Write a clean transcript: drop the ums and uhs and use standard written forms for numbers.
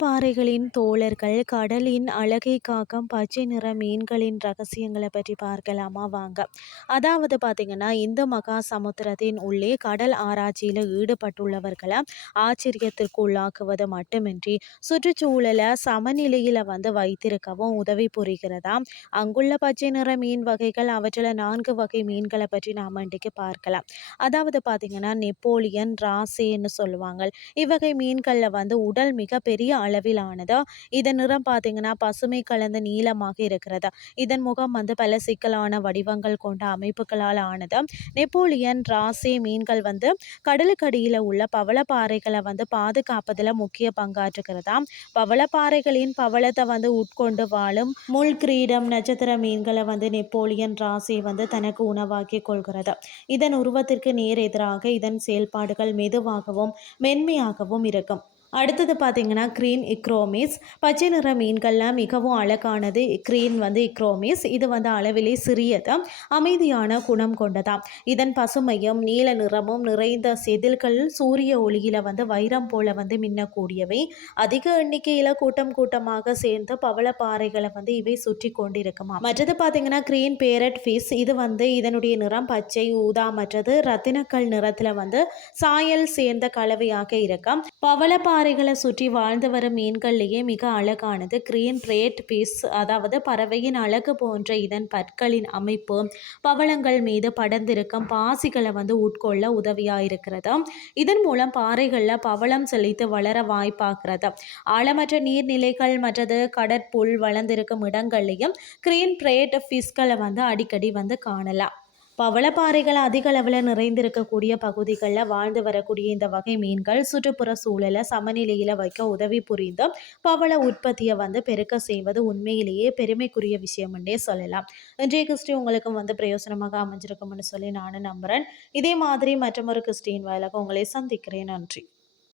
பவளப்பாறைகளின் தோழர்கள், கடலின் அழகை காக்கும் பச்சை நிற மீன்களின் ரகசியங்களை பற்றி பார்க்கலாமா வாங்க. அதாவது பார்த்தீங்கன்னா, இந்து மகா சமுத்திரத்தின் உள்ளே கடல் ஆராய்ச்சியில் ஈடுபட்டுள்ளவர்களை ஆச்சரியத்திற்கு உள்ளாக்குவது மட்டுமின்றி சுற்றுச்சூழலை சமநிலையில் வைத்திருக்கவும் உதவி புரிகிறதா. அங்குள்ள பச்சை நிற மீன் வகைகள், அவற்றில் 4 வகை மீன்களை பற்றி நாம் இன்றைக்கு பார்க்கலாம். அதாவது பார்த்தீங்கன்னா, நெப்போலியன், ராசேன்னு சொல்லுவாங்க. இவ்வகை மீன்களில் உடல் மிக பெரிய அளவிலானது. இதன் நிறம் பார்த்தீங்கன்னா பசுமை கலந்த நீளமாக இருக்கிறது. இதன் முகம் பல சிக்கலான வடிவங்கள் கொண்ட அமைப்புகளால் ஆனது. நெப்போலியன், ராசே மீன்கள் கடலுக்கடியில் உள்ள பவளப்பாறைகளை பாதுகாப்பதில் முக்கிய பங்காற்றுகிறதா. பவளப்பாறைகளின் பவளத்தை உட்கொண்டு வாழும் முள் கிரீடம் நட்சத்திர மீன்களை நெப்போலியன், ராசே தனக்கு உணவாக்கி கொள்கிறது. இதன் உருவத்திற்கு நேர் எதிராக இதன் செயல்பாடுகள் மெதுவாகவும் மென்மையாகவும் இருக்கும். அடுத்தது பார்த்தீங்கன்னா கிரீன் இக்ரோமிஸ். பச்சை நிற மீன்களில் மிகவும் அழகானது கிரீன் இக்ரோமிஸ். இது அளவிலே சிறியது, அமைதியான குணம் கொண்டதாம். இதன் பசுமையும் நீல நிறமும் நிறைந்த செதில்கள் சூரிய ஒளியில வைரம் போல மின்னக்கூடியவை. அதிக எண்ணிக்கையில் கூட்டம் கூட்டமாக சேர்ந்து பவளப்பாறைகளை இவை சுற்றி கொண்டிருக்குமா. மற்றது பார்த்தீங்கன்னா கிரீன் பேரட் ஃபிஷ். இது இதனுடைய நிறம் பச்சை, ஊதா மற்றது ரத்தினக்கல் நிறத்தில் சாயல் சேர்ந்த கலவையாக இருக்கும். பவளப்பாறைகளை சுற்றி வாழ்ந்து வரும் மீன்கள்லேயே மிக அழகானது கிரீன் பிரேட் ஃபிஷ். அதாவது பறவையின் அழகு போன்ற இதன் பற்களின் அமைப்பு பவளங்கள் மீது படர்ந்திருக்கும் பாசிகளை உட்கொள்ள உதவியாக இருக்கிறது. இதன் மூலம் பாறைகளில் பவளம் செழித்து வளர வாய்ப்பாகிறது. ஆழமற்ற நீர்நிலைகள் மற்றது கடற்புல் வளர்ந்திருக்கும் இடங்கள்லையும் கிரீன் பிரேட் ஃபிஷ்களை அடிக்கடி காணலாம். பவளப்பாறைகள் அதிக அளவில் நிறைந்திருக்கக்கூடிய பகுதிகளில் வாழ்ந்து வரக்கூடிய இந்த வகை மீன்கள் சுற்றுப்புற சூழலை சமநிலையில் வைக்க உதவி புரிந்து பவள உற்பத்தியை பெருக்க செய்வது உண்மையிலேயே பெருமைக்குரிய விஷயம் என்றே சொல்லலாம். இன்றைய கிறிஸ்டி உங்களுக்கும் பிரயோசனமாக அமைஞ்சிருக்கும்னு சொல்லி நானும் நம்புகிறேன். இதே மாதிரி மற்றொரு கிறிஸ்டின் வாயிலாக உங்களை சந்திக்கிறேன். நன்றி.